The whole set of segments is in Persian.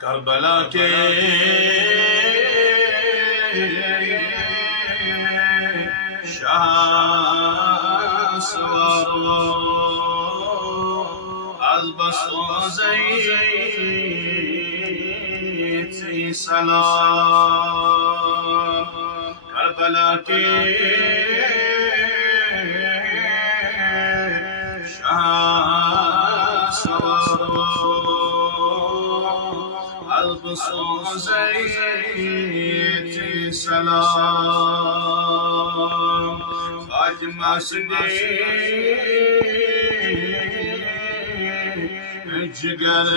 کربلا کے شاه سوارو از بسوزیتی سلام کربلا کے شاه سوارو البسوزيتي سلام فاطمة سني جگر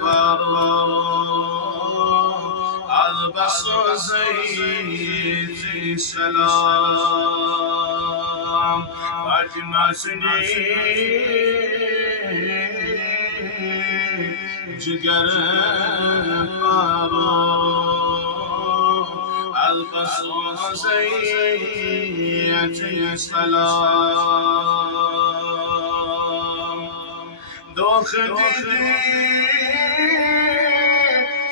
بارو البسوزيتي سلام فاطمة سني جگر بارو البسوزيتي سلام دخلي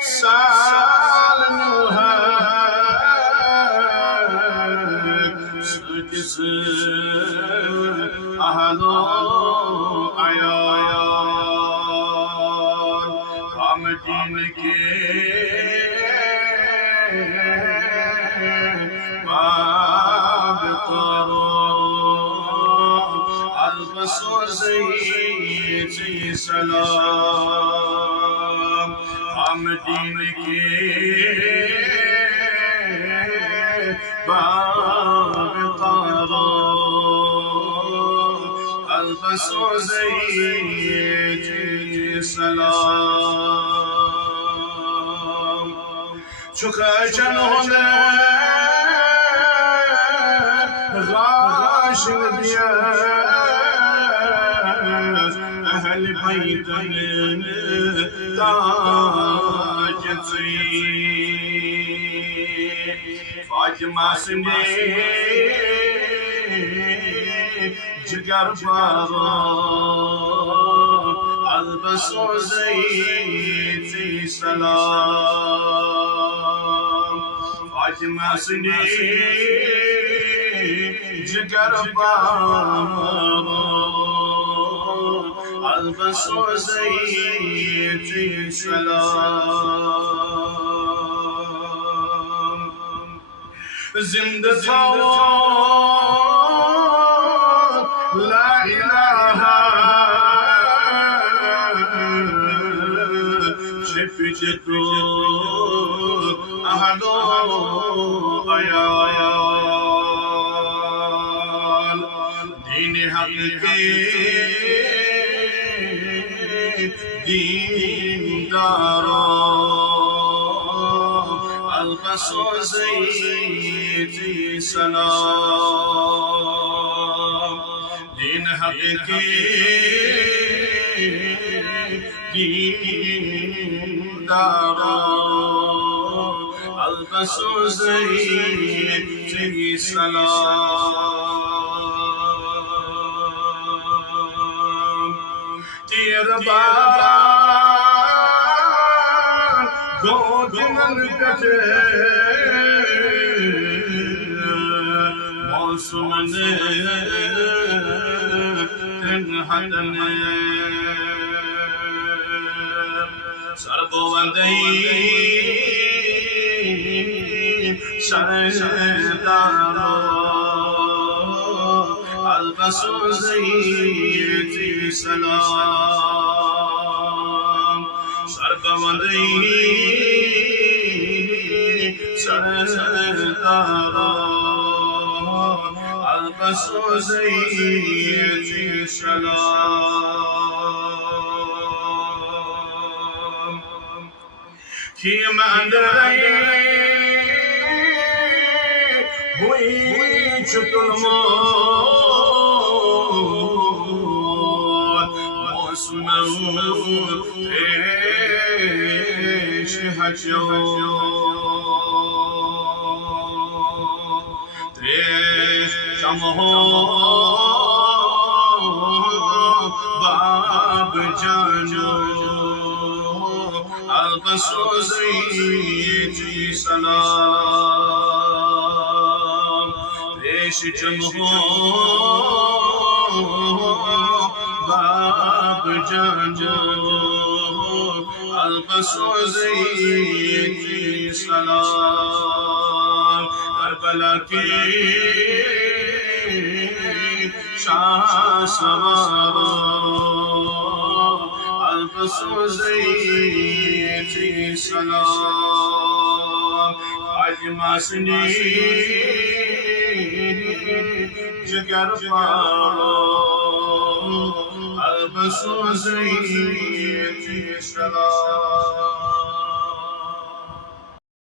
سال نوها سكس أهلو عيال رامدين کے باب قارو البسوزيتي سلام رامدين کے باب قارو البسوزيتي سلام چوکا جنونه غاشن بیاد اهل بیتن تاجتی فاطمه سنی جگر بارو البسوزيتي سلام فاطمة سني جگر بارو البسوزيتي سلام زنده لا إله شفجتو أهدو عيال دين حقيقي دين دارو البسوزيتي سلام دين حقيقي دين دارو البسوزيتي سلام تیر باران گود من کجے موسم تنحدنے سربوندی سردارو البسوزيتي سلام سربوندی سردارو البسوزيتي سلام کی مندري بوی چطلمون موسمو پیش حجو تریش شمهو باب جانو البس زيتي سلام پیش جمهور باب جانو البس زيتي سلام کربلا کی شاه سوارو البس زيتي سلام فاطمہ سنی جگر پارو البس زيتي سلام